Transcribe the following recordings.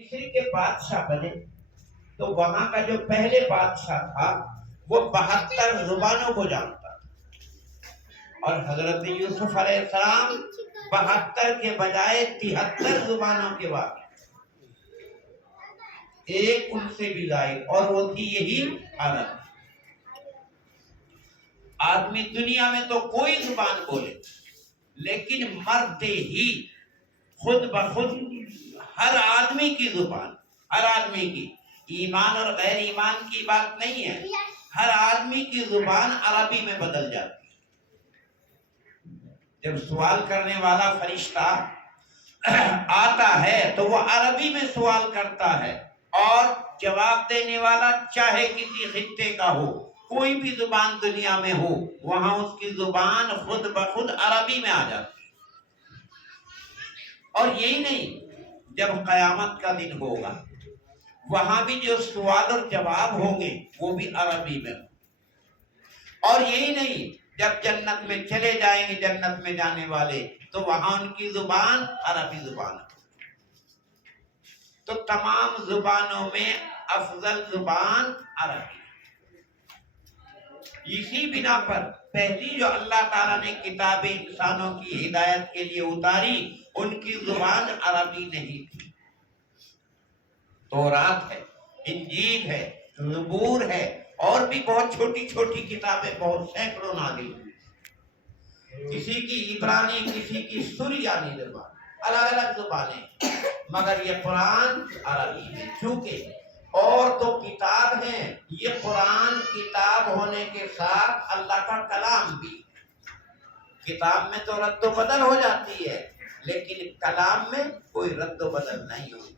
مصر کے بادشاہ بنے تو وہاں کا جو پہلے بادشاہ تھا وہ 72 زبانوں کو جانتا اور حضرت یوسف علیہ السلام 72 کے بجائے 73 زبانوں کے واقع ایک ان سے بھی زائد اور وہ تھی یہی عرب۔ آدمی دنیا میں تو کوئی زبان بولے لیکن مرد ہی خود بخود ہر آدمی کی زبان، ہر آدمی کی، ایمان اور غیر ایمان کی بات نہیں ہے، ہر آدمی کی زبان عربی میں بدل جاتی ہے۔ جب سوال کرنے والا فرشتہ آتا ہے تو وہ عربی میں سوال کرتا ہے اور جواب دینے والا چاہے کسی خطے کا ہو، کوئی بھی زبان دنیا میں ہو، وہاں اس کی زبان خود بخود عربی میں آ جاتی ہے۔ اور یہی نہیں، جب قیامت کا دن ہوگا وہاں بھی جو سوال اور جواب ہوں گے وہ بھی عربی میں ہوں۔ اور یہی نہیں، جب جنت میں چلے جائیں گے جنت میں جانے والے تو وہاں ان کی زبان عربی زبان ہے۔ تو تمام زبانوں میں افضل زبان عربی۔ اسی بنا پر پہلی جو اللہ تعالیٰ نے کتاب انسانوں کی ہدایت کے لیے اتاری ان کی زبان عربی نہیں تھی۔ تورات ہے، انجیل ہے، زبور ہے اور بھی بہت چھوٹی چھوٹی کتابیں بہت سینکڑوں نازل ہوئی۔ کسی کی عبرانی، کسی کی سریانی زبان، الگ الگ زبانیں، مگر یہ قرآن عربی ہے۔ چونکہ اور تو کتاب ہیں، یہ قرآن کتاب ہونے کے ساتھ اللہ کا کلام بھی۔ کتاب میں تو رد و بدل ہو جاتی ہے لیکن کلام میں کوئی رد و بدل نہیں ہوتی۔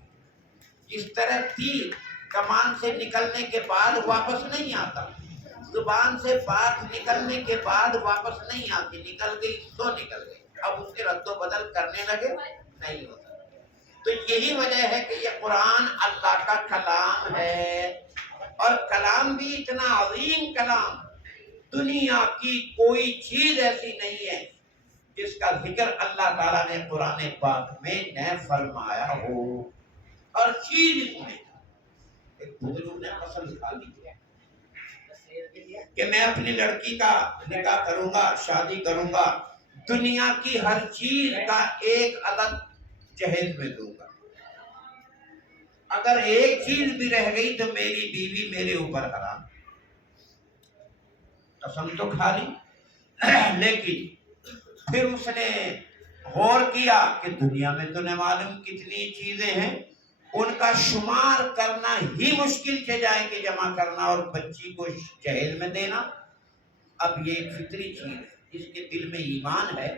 اس طرح تیر کمان سے نکلنے کے بعد واپس نہیں آتا، زبان سے بات نکلنے کے بعد واپس نہیں آتی، نکل گئی سو نکل گئی، اب اسے رد و بدل کرنے لگے نہیں ہوتا۔ تو یہی وجہ ہے کہ یہ قرآن اللہ کا کلام ہے، اور کلام بھی اتنا عظیم کلام، دنیا کی کوئی چیز ایسی نہیں ہے جس کا ذکر اللہ تعالیٰ نے قرآن پاک میں نہ فرمایا ہو۔ ہر چیز اس میں۔ ایک بزرگ نے قسم کھا لی کہ میں اپنی لڑکی کا نکاح کروں گا، شادی کروں گا، دنیا کی ہر چیز کا ایک عدد جہیز میں دوں گا، اگر ایک چیز بھی رہ گئی تو میری بیوی میرے اوپر حرام۔ قسم تو کھا لی، لیکن پھر اس نے غور کیا کہ دنیا میں تو نہ معلوم کتنی چیزیں ہیں، ان کا شمار کرنا ہی مشکل سے جائے کہ جمع کرنا اور بچی کو جہیز میں دینا۔ اب یہ ایک فطری چیز ہے، اس کے دل میں ایمان ہے،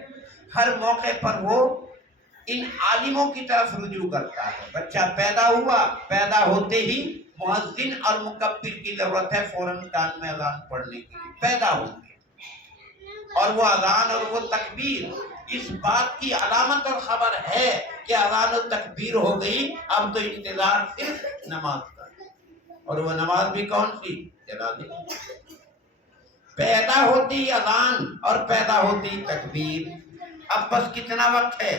ہر موقع پر وہ ان عالموں کی طرف رجوع کرتا ہے۔ بچہ پیدا ہوا، پیدا ہوتے ہی مؤذن اور مکبر کی ضرورت ہے، فوراً کان میں اذان پڑھنے کے لیے پیدا ہوتے ہیں، اور وہ اذان اور وہ تکبیر اس بات کی علامت اور خبر ہے کہ اذان و تکبیر ہو گئی، اب تو انتظار صرف نماز کا، اور وہ نماز بھی کون سی؟ جنازے۔ پیدا ہوتی اذان اور پیدا ہوتی تکبیر، اب بس کتنا وقت ہے،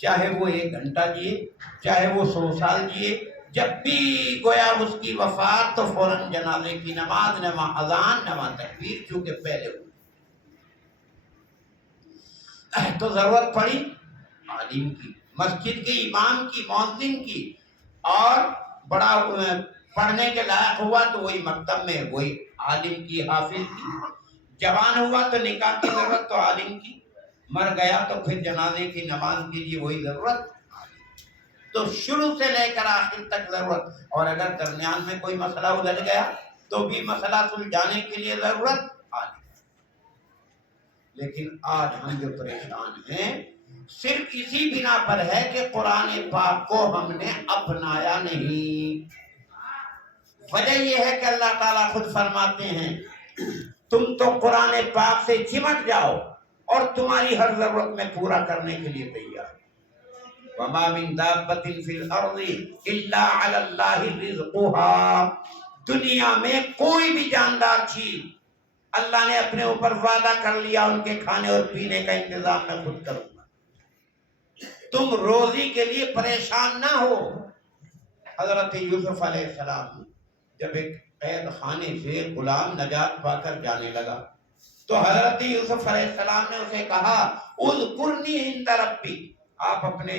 چاہے وہ 1 گھنٹہ جیے، چاہے وہ 100 سال جیے، جب بھی گویا اس کی وفات تو فوراً جنازے کی نماز، نماز اذان، نماز تکبیر، چونکہ پہلے ہوئی۔ تو ضرورت پڑی عالم کی، مسجد کے امام کی، مؤذن کی، اور بڑا پڑھنے کے لائق ہوا تو وہی مکتب میں وہی عالم کی، حافظ کی، جوان ہوا تو نکاح کی ضرورت تو عالم کی، مر گیا تو پھر جنازے کی نماز کے لیے وہی ضرورت۔ تو شروع سے لے کر آخر تک ضرورت، اور اگر درمیان میں کوئی مسئلہ الجھ گیا تو بھی مسئلہ سلجھانے کے لیے ضرورت عالم۔ لیکن آج ہم جو پریشان ہیں صرف اسی بنا پر ہے کہ قرآن پاک کو ہم نے اپنایا نہیں۔ وجہ یہ ہے کہ اللہ تعالیٰ خود فرماتے ہیں تم تو قرآن پاک سے چمٹ جاؤ اور تمہاری ہر ضرورت میں پورا کرنے کے لیے تیار۔ وَمَا مِن دَابَّةٍ فِي الْأَرْضِ إِلَّا عَلَى اللَّهِ رِزْقُهَا، دنیا میں کوئی بھی جاندار چیز اللہ نے اپنے اوپر وعدہ کر لیا ان کے کھانے اور پینے کا انتظام میں خود کروں گا۔ تم روزی کے لیے پریشان نہ ہو، حضرت یوسف علیہ السلام جب ایک قید خانے سے غلام نجات پا کر جانے لگا تو حضرت یوسف علیہ السلام نے اسے کہا اذکرنی عند ربی، آپ اپنے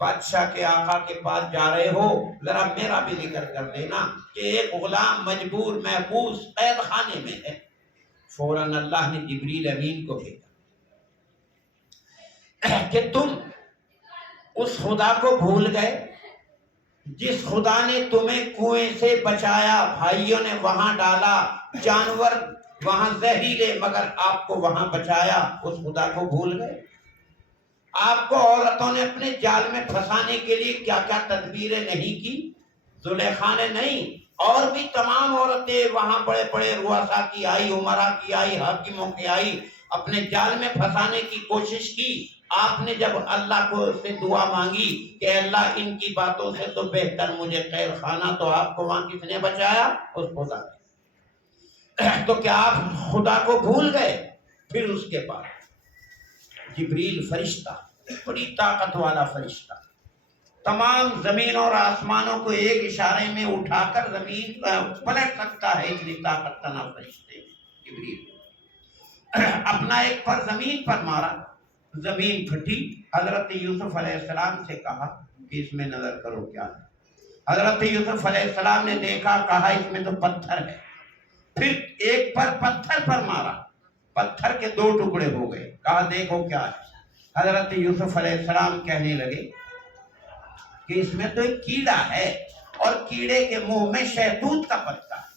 بادشاہ کے آقا کے پاس جا رہے ہو، ذرا میرا بھی ذکر کر دینا کہ ایک غلام مجبور محبوس قید خانے میں ہے۔ فوراً اللہ نے جبریل امین کو بھیجا کہ تم اس خدا کو بھول گئے جس خدا نے تمہیں کنویں سے بچایا، بھائیوں نے وہاں ڈالا، جانور وہاں زہریلے، مگر آپ کو وہاں بچایا، اس خدا کو بھول گئے؟ آپ کو عورتوں نے اپنے جال میں پھنسانے کے لیے کیا کیا تدبیریں نہیں کی؟ زلیخا نے نہیں، اور بھی تمام عورتیں وہاں بڑے بڑے رؤسا کی آئی، عمرا کی آئی، حاکموں کی آئی، اپنے جال میں پھنسانے کی کوشش کی۔ آپ نے جب اللہ کو سے دعا مانگی کہ اللہ ان کی باتوں سے تو بہتر مجھے قید خانہ، تو آپ کو وہاں کس نے بچایا؟ اس خدا نے۔ تو کیا آپ خدا کو بھول گئے؟ پھر اس کے بعد جبریل فرشتہ، بڑی طاقت والا فرشتہ، تمام زمین اور آسمانوں کو ایک اشارے میں اٹھا کر زمین پلٹ سکتا ہے، اتنی طاقت تنا فرشتے جبریل۔ اپنا ایک پر زمین پر مارا، زمین پھٹی۔ حضرت یوسف علیہ السلام سے کہا کہ اس میں نظر کرو کیا ہے۔ حضرت یوسف علیہ السلام نے دیکھا، کہا اس میں تو پتھر ہے۔ پھر ایک پر پتھر پر مارا، پتھر کے 2 ٹکڑے ہو گئے، کہا دیکھو کیا ہے۔ حضرت یوسف علیہ السلام کہنے لگے کہ اس میں تو ایک کیڑا ہے اور کیڑے کے منہ میں شہتوت کا پتا ہے۔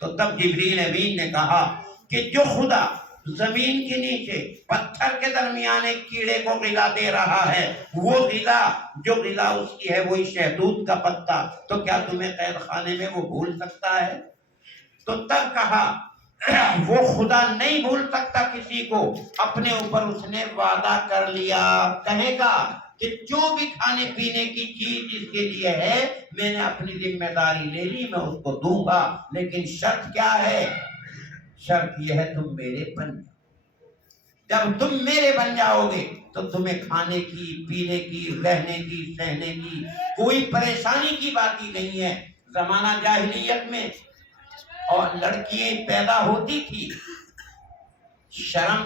تو تب جبریل امین نے کہا کہ جو خدا زمین کے نیچے پتھر کے درمیان ایک کیڑے کو غذا دے رہا ہے، وہ غذا جو غذا اس کی ہے وہی شہتوت کا پتا، تو کیا تمہیں قید خانے میں وہ بھول سکتا ہے؟ تو تب کہا وہ خدا نہیں بھول سکتا کسی کو، اپنے اوپر اس نے وعدہ کر لیا، کہے گا کہ جو بھی کھانے پینے کی چیز جس کے لیے ہے میں نے اپنی ذمہ داری لے لی، میں اس کو دوں گا، لیکن شرط کیا ہے؟ شرط یہ ہے تم میرے بن جاؤ۔ جب تم میرے بن جاؤ گے تو تمہیں کھانے کی، پینے کی، رہنے کی، سہنے کی کوئی پریشانی کی بات ہی نہیں ہے۔ زمانہ جاہلیت میں اور لڑکیاں پیدا ہوتی تھی، شرم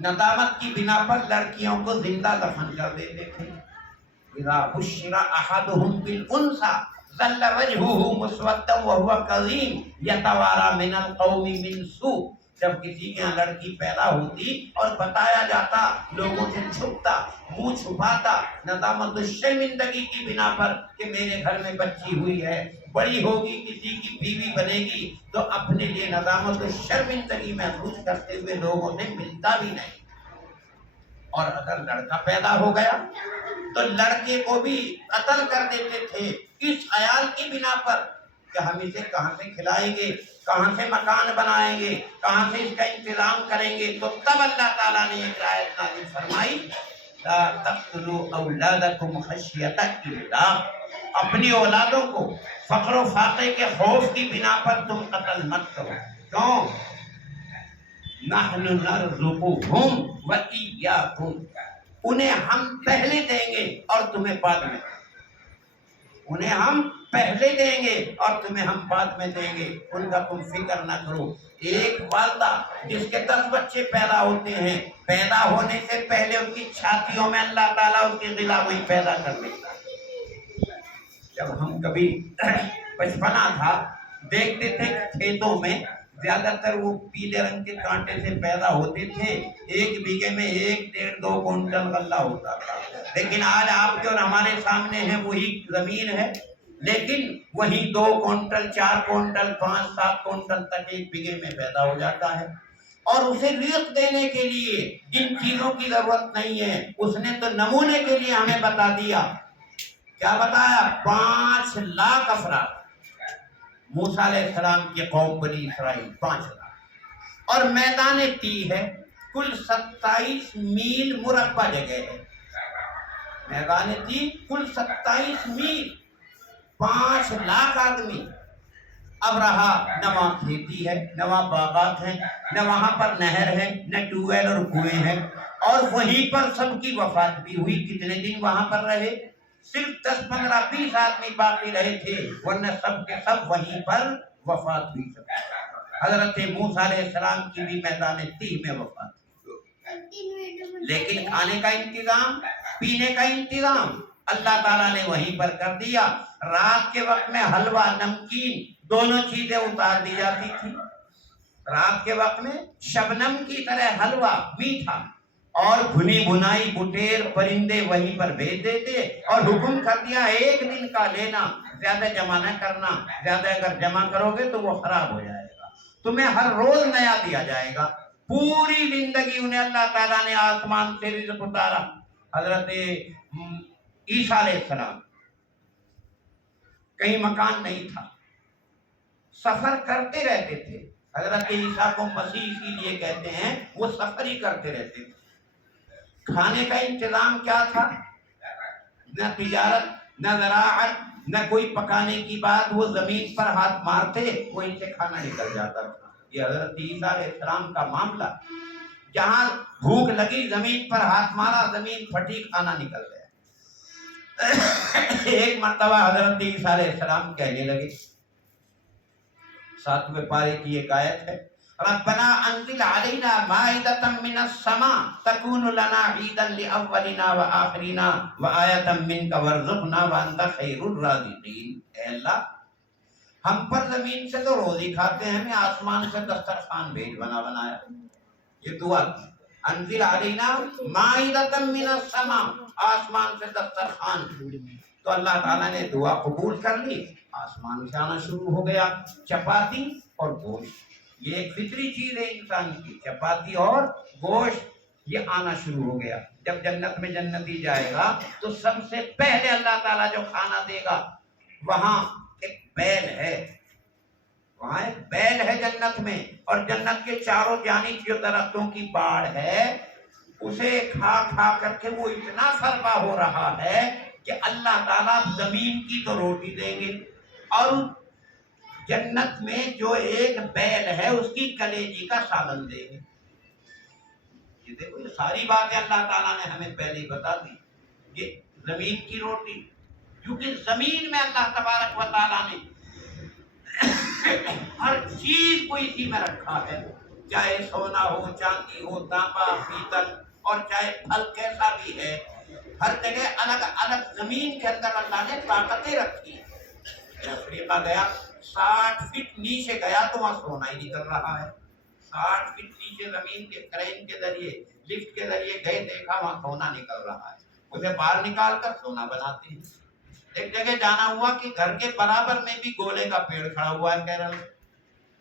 ندامت کی بنا پر لڑکیوں کو زندہ دفن کر دیتے تھے۔ اذا بشر احدهم بالانثى ظل وجهه مسودا وهو كظيم يتوارى من القوم من سوء، جب کسی کے یہاں لڑکی پیدا ہوتی اور بتایا جاتا، لوگوں سے چھپتا، منہ چھپاتا، ندامت شرمندگی کی بنا پر کہ میرے گھر میں بچی ہوئی ہے، بڑی ہوگی کسی کی بیوی بنے گی، تو اپنے لیے ندامت شرمندگی محسوس کرتے ہوئے لوگوں سے ملتا بھی نہیں۔ اور اگر لڑکا پیدا ہو گیا تو لڑکے کو بھی قتل کر دیتے تھے، اس خیال کی بنا پر کہ ہم اسے کہاں سے کھلائیں گے، کہاں سے مکان بنائیں گے، کہاں سے اس کا انتظام کریں گے۔ تو تب اللہ تعالیٰ نے ایک آیت نازل فرمائی، لا تقتلوا اولادکم خشیۃ املاق، اپنی اولادوں کو فقر و فاقے کے خوف کی بنا پر تم قتل مت کرو۔ کیوں؟ نحن نرزقهم وإياكم، انہیں ہم پہلے دیں گے اور تمہیں بعد میں، انہیں ہم پہلے دیں گے اور تمہیں ہم بعد میں دیں گے، ان کا تم فکر نہ کرو۔ ایک والدہ جس کے 10 بچے پیدا ہوتے ہیں، پیدا ہونے سے پہلے ان کی چھاتیوں میں اللہ تعالیٰ ان کی غذا وہی پیدا کر دیتا ہے۔ جب ہم کبھی بچپنا تھا دیکھتے تھے کھیتوں میں زیادہ تر وہ پیلے رنگ کے کانٹے سے پیدا ہوتے تھے، 1 بیگھے میں 1-1.5-2 کونٹل غلہ ہوتا تھا، لیکن آج آپ کے اور ہمارے سامنے ہے وہی زمین ہے، لیکن وہی 2 کونٹل 4 کونٹل 5-7 کونٹل تک 1 بیگھے میں پیدا ہو جاتا ہے۔ اور اسے رزق دینے کے لیے جن چیزوں کی ضرورت نہیں ہے، اس نے تو نمونے کے لیے ہمیں بتا دیا، کیا بتایا؟ 5 لاکھ افراد، موسیٰ علیہ السلام کی قوم بنی اسرائیل 5 لاکھ، اور میدان تی ہے، کل 27 میل مربع جگہ ہے، میدان تی کل 27 میل، 5 لاکھ آدمی۔ اب رہا نہ وہاں کھیتی ہے، نہ وہاں باغات ہیں، نہ وہاں پر نہر ہے، نہ ٹیوب ویل اور کنویں ہیں، اور وہیں پر سب کی وفات بھی ہوئی۔ کتنے دن وہاں پر رہے؟ صرف 10-15-20 آدمی باقی رہے تھے، ورنہ سب کے سب وہیں پر وفات ہوئی. حضرت موسیٰ علیہ السلام کی بھی میدان تیہ میں وفات ہوئی. لیکن کھانے کا انتظام، پینے کا انتظام اللہ تعالیٰ نے وہیں پر کر دیا. رات کے وقت میں حلوہ، نمکین دونوں چیزیں اتار دی جاتی تھی. رات کے وقت میں شبنم کی طرح حلوہ میٹھا اور بھنی بھنائی بٹیر پرندے وہیں پر بھیج دیتے، اور حکم کر دیا ایک دن کا لینا، زیادہ جمع نہ کرنا، زیادہ اگر جمع کرو گے تو وہ خراب ہو جائے گا، تمہیں ہر روز نیا دیا جائے گا. پوری زندگی انہیں اللہ تعالیٰ نے آسمان سے رزق اتارا. حضرت عیسیٰ علیہ السلام کہیں مکان نہیں تھا، سفر کرتے رہتے تھے. حضرت عیسیٰ کو مسیح اسی لیے کہتے ہیں، وہ سفر ہی کرتے رہتے تھے. کھانے کا انتظام کیا تھا؟ نہ تجارت، نہ زراعت، نہ کوئی پکانے کی بات. وہ زمین پر ہاتھ مارتے، وہیں سے کھانا نکل جاتا تھا. یہ حضرت عیسیٰ علیہ السلام کا معاملہ. جہاں بھوک لگی زمین پر ہاتھ مارا، زمین پھٹی، کھانا نکل گیا. ایک مرتبہ حضرت عیسیٰ علیہ السلام کہنے لگے، 7ویں پارے کی ایک آیت ہے، ربنا انزل علینا مائدۃ من السماء تکون لنا عیدا لاولنا وآخرنا وآیۃ منک وارزقنا وانت خیر الرازقین. اے اللہ، ہم پر زمین سے تو روزی کھاتے ہیں، ہمیں آسمان سے دسترخوان بھیج بنا بنایا. یہ دعا کی، انزل علینا مائدۃ من السماء، آسمان سے دسترخوان. تو اللہ تعالیٰ نے دعا قبول کر لی. آسمان سے آنا شروع ہو گیا چپاتی اور گوشت. یہ ایک فطری چیز ہے انسان کی، چپاتی اور گوشت. یہ آنا شروع ہو گیا. جب جنت میں جنتی جائے گا تو سب سے پہلے اللہ تعالیٰ جو کھانا دے گا، وہاں ایک بیل ہے، وہاں ایک بیل ہے جنت میں، اور جنت کے چاروں جانب جو درختوں کی باڑ ہے، اسے کھا کھا کر کے وہ اتنا سربا ہو رہا ہے کہ اللہ تعالیٰ زمین کی تو روٹی دیں گے، اور جنت میں جو ایک بیل ہے اس کی کلیجی کا سالن دیں گے. یہ دیکھو، یہ ساری باتیں اللہ تعالیٰ نے ہمیں پہلے ہی بتا دی. یہ زمین کی روٹی، کیونکہ زمین میں اللہ تبارک و تعالیٰ نے ہر چیز کو اسی میں رکھا ہے، چاہے سونا ہو، چاندی ہو، تانبا، پیتل، اور چاہے پھل کیسا بھی ہے، ہر جگہ الگ الگ زمین کے اندر اللہ نے طاقتیں رکھی. افریقہ گیا، 60 فٹ نیچے گیا تو وہاں سونا ہی نکل رہا ہے. 60 فٹ نیچے زمین کے کرین کے ذریعے، لفٹ کے ذریعے گئے، دیکھا وہاں سونا نکل رہا ہے. اسے باہر نکال کر سونا بناتے ہیں. ایک جگہ جانا ہوا کہ گھر کے برابر میں بھی گولے کا پیڑ کھڑا ہوا ہے کیرل میں.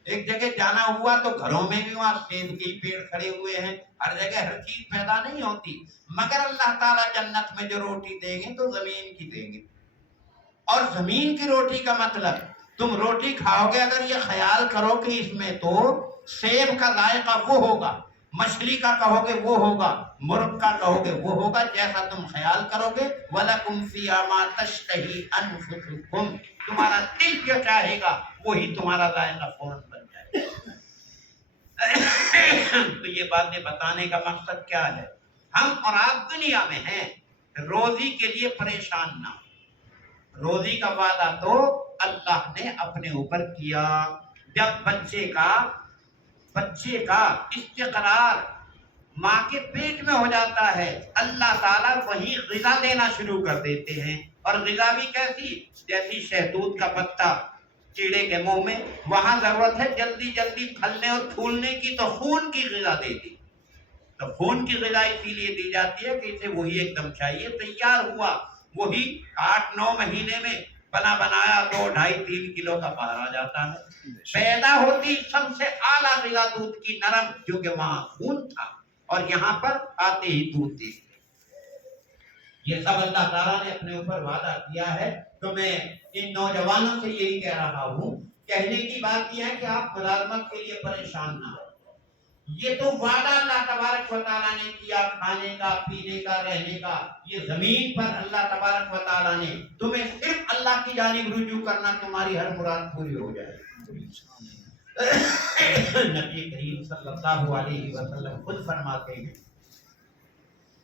ایک جگہ جانا ہوا تو گھروں میں بھی وہاں سیب کے پیڑ کھڑے ہوئے ہیں. ہر جگہ ہر چیز پیدا نہیں ہوتی، مگر اللہ تعالیٰ جنت میں جو روٹی دیں گے تو زمین کی دیں گے. اور زمین کی روٹی کا مطلب، تم روٹی کھاؤ گے اگر یہ خیال کرو کہ اس میں تو سیب کا ذائقہ وہ ہوگا، مچھلی کا کہو گے وہ ہوگا، مرغ کا کہو گے وہ ہوگا، جیسا تم خیال کرو گے. وَلَكُمْ فِيهَا مَا تَشْتَهِي أَنفُسُكُمْ، تمہارا دل جو چاہے گا وہی تمہارا ذائقہ فوراً بن جائے گا. تو یہ باتیں بتانے کا مقصد کیا ہے؟ ہم اور آپ دنیا میں ہیں، روزی کے لیے پریشان نہ. روزی کا وعدہ تو اللہ نے اپنے اوپر کیا. جب بچے کا استقرار ماں کے پیٹ میں ہو جاتا ہے، اللہ تعالیٰ وہی غذا دینا شروع کر دیتے ہیں. اور غذا بھی کیسی؟ جیسی شہتوت کا پتا چیڑے کے منہ میں، وہاں ضرورت ہے جلدی جلدی پھلنے اور پھولنے کی، تو خون کی غذا دے دی. تو خون کی غذا اسی لیے دی جاتی ہے کہ اسے وہی ایک دم چاہیے. تیار ہوا وہی 8-9 مہینے میں بنا بنایا 2-2.5-3 کلو کا باہر آ جاتا ہے. پیدا ہوتی سب سے اعلیٰ غذا دودھ کی نرم، جو کہ وہاں خون تھا، اور یہاں پر آتے ہی دودھ دے. یہ سب اللہ تعالیٰ نے اپنے اوپر وعدہ کیا ہے. تو میں ان نوجوانوں سے یہی کہہ رہا ہوں، کہنے کی بات یہ ہے کہ آپ ملازمت کے لیے پریشان نہ ہو. یہ تو وعدہ اللہ تبارک و تعالیٰ نے کیا، کھانے کا، پینے کا، رہنے کا. یہ زمین پر اللہ تبارک و تعالیٰ نے تمہیں صرف اللہ کی جانب رجوع کرنا، تمہاری ہر مراد پوری ہو جائے. نبی کریم صلی اللہ علیہ وسلم خود فرماتے ہیں،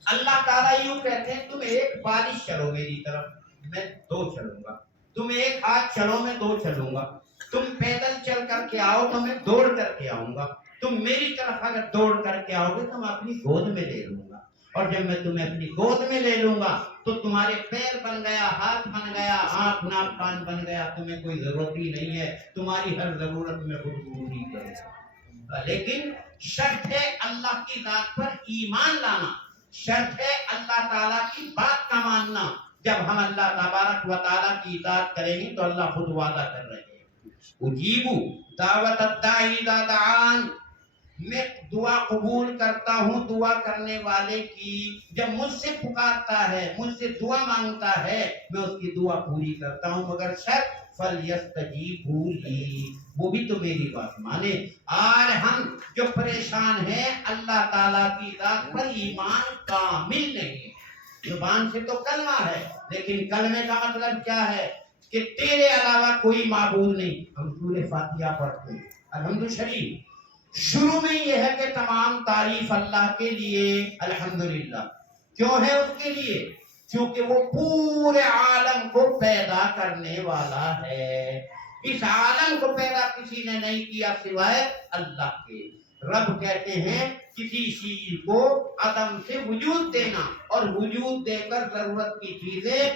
اللہ تعالیٰ یوں کہتے ہیں، تم ایک بارش کرو میری طرف. میں دو چلوں گا، تم ایک ہاتھ چلو میں دو چلوں گا، تم پیدل چل کر کے آؤ تو میں دوڑ کر کے آؤں گا، تم میری طرف اگر دوڑ کر کے آؤ گے تو میں اپنی گود میں لے لوں گا، اور جب میں تمہیں اپنی گود میں لے لوں گا تو تمہارے پیر بن گیا، ہاتھ بن گیا، آنکھ ناک کان بن گیا، تمہیں کوئی ضرورت ہی نہیں ہے، تمہاری ہر ضرورت میں خود پوری کروں گا۔ لیکن شرط ہے اللہ کی ذات پر ایمان لانا، شرط ہے اللہ تعالیٰ کی بات کا ماننا۔ جب ہم اللہ تبارک و تعالیٰ کی اطاعت کریں گے تو اللہ خود وعدہ کر رہے ہیں، اجیبو دعوت الداعی اذا دعان، میں دعا قبول کرتا ہوں دعا کرنے والے کی، جب مجھ سے پکارتا ہے، مجھ سے دعا مانگتا ہے، میں اس کی دعا پوری کرتا ہوں، مگر شرط فَلْيَسْتَجِيبُوا لِي، وہ بھی تو میری بات مانے۔ آج ہم جو پریشان ہیں اللہ تعالیٰ کی ذات پر ایمان کامل نہیں ہے، زبان سے تو کلمہ ہے لیکن کلمے کا مطلب کیا ہے کہ تیرے علاوہ کوئی معبود نہیں۔ ہم سورہ فاتحہ پڑھتے ہیں الحمد شریف، شروع میں یہ ہے کہ تمام تعریف اللہ کے لیے، الحمدللہ۔ کیوں ہے اس کے لیے؟ کیونکہ وہ پورے عالم کو پیدا کرنے والا ہے، اس عالم کو پیدا کسی نے نہیں کیا سوائے اللہ کے۔ رب کہتے ہیں کسی چیز کو عدم سے وجود دینا، اور وجود دے کر ضرورت کی چیزیں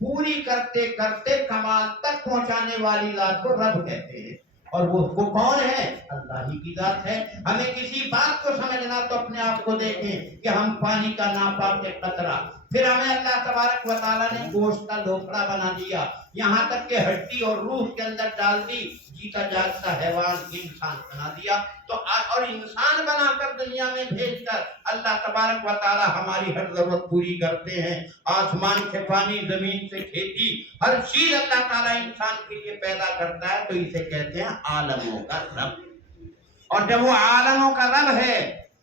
پوری کرتے کرتے کمال تک پہنچانے والی ذات کو رب کہتے ہیں، اور وہ کون ہے؟ اللہ ہی کی ذات ہے۔ ہمیں کسی بات کو سمجھنا تو اپنے آپ کو دیکھیں کہ ہم پانی کا ناپاک ایک قطرہ، پھر ہمیں اللہ تبارک و تعالیٰ نے گوشت کا لوکڑا بنا دیا، یہاں تک کہ ہڈی اور روح کے اندر ڈال دی، جیتا جاگتا حیوان انسان بنا دیا، تو اور انسان بنا کر دنیا میں بھیج کر اللہ تبارک و تعالیٰ ہماری ہر ضرورت پوری کرتے ہیں۔ آسمان سے پانی، زمین سے کھیتی، ہر چیز اللہ تعالیٰ انسان کے لیے پیدا کرتا ہے، تو اسے کہتے ہیں عالموں کا رب۔ اور جب وہ عالموں کا رب ہے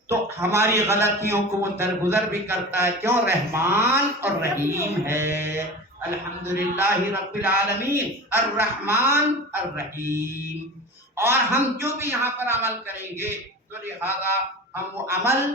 تو ہماری غلطیوں کو وہ درگزر بھی کرتا ہے، کیوں؟ رحمان اور رحیم ہے۔ الحمدللہ رب العالمین الرحمن الرحیم۔ اور ہم جو بھی یہاں پر عمل کریں گے تو لہذا ہم وہ عمل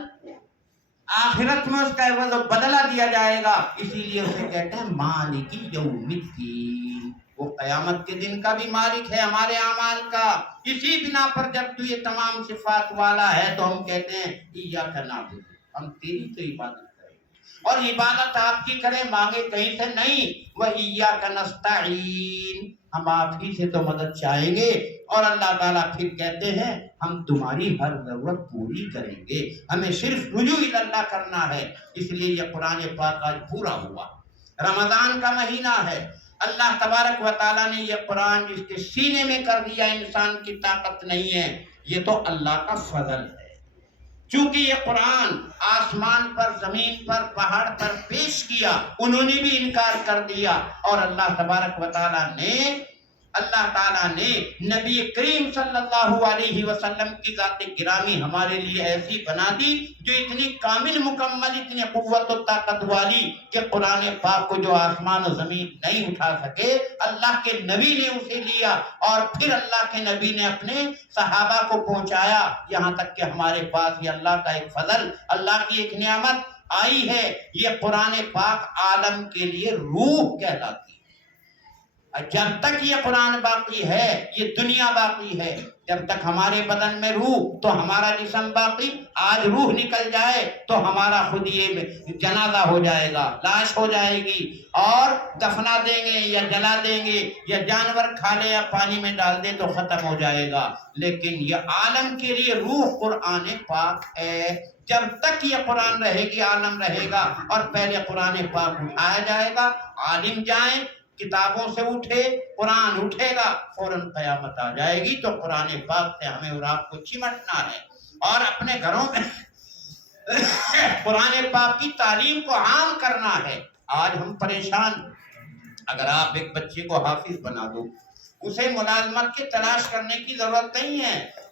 آخرت میں اس کا عوض بدلہ دیا جائے گا، اسی لیے اسے کہتے ہیں مالک یوم الدین، وہ قیامت کے دن کا بھی مالک ہے ہمارے اعمال کا۔ اسی بنا پر جب تو یہ تمام صفات والا ہے تو ہم کہتے ہیں ایاک نعبد، ہم تیری تو عبادت کریں، اور عبادت آپ کی کریں، مانگے کہیں سے نہیں، وَإِيَّاكَ نَسْتَعِينُ، ہم آپ ہی سے تو مدد چاہیں گے۔ اور اللہ تعالیٰ پھر کہتے ہیں ہم تمہاری ہر ضرورت پوری کریں گے، ہمیں صرف رجوع اللہ کرنا ہے۔ اس لیے یہ قرآن پاک آج پورا ہوا، رمضان کا مہینہ ہے، اللہ تبارک و تعالیٰ نے یہ قرآن جس کے سینے میں کر دیا، انسان کی طاقت نہیں ہے، یہ تو اللہ کا فضل ہے۔ چونکہ یہ قرآن آسمان پر، زمین پر، پہاڑ پر پیش کیا، انہوں نے بھی انکار کر دیا، اور اللہ تبارک و تعالیٰ نے نبی کریم صلی اللہ علیہ وسلم کی ذات گرامی ہمارے لیے ایسی بنا دی جو اتنی کامل، مکمل، اتنی قوت و طاقت والی کہ قرآن پاک کو جو آسمان و زمین نہیں اٹھا سکے، اللہ کے نبی نے اسے لیا، اور پھر اللہ کے نبی نے اپنے صحابہ کو پہنچایا، یہاں تک کہ ہمارے پاس یہ اللہ کا ایک فضل، اللہ کی ایک نعمت آئی ہے۔ یہ قرآن پاک عالم کے لیے روح کہلاتی ہے۔ جب تک یہ قرآن باقی ہے، یہ دنیا باقی ہے، جب تک ہمارے بدن میں روح تو ہمارا جسم باقی۔ آج روح نکل جائے تو ہمارا خود یہ جنازہ ہو جائے گا، لاش ہو جائے گی، اور دفنا دیں گے یا جلا دیں گے، یا جانور کھا لے یا پانی میں ڈال دے تو ختم ہو جائے گا۔ لیکن یہ عالم کے لیے روح قرآن پاک ہے۔ جب تک یہ قرآن رہے گی عالم رہے گا، اور پہلے قرآن پاک اٹھایا جائے گا، عالم جائیں، کتابوں سے اٹھے، قرآن اٹھے گا، فوراً قیامت آ جائے گی۔ تو قرآن پاک سے ہمیں اور آپ کو چمٹنا ہے، اور اپنے گھروں میں قرآن پاک کی تعلیم کو عام کرنا ہے۔ آج ہم پریشان، اگر آپ ایک بچے کو حافظ بنا دو، اسے ملازمت کی تلاش کرنے کی ضرورت نہیں ہے،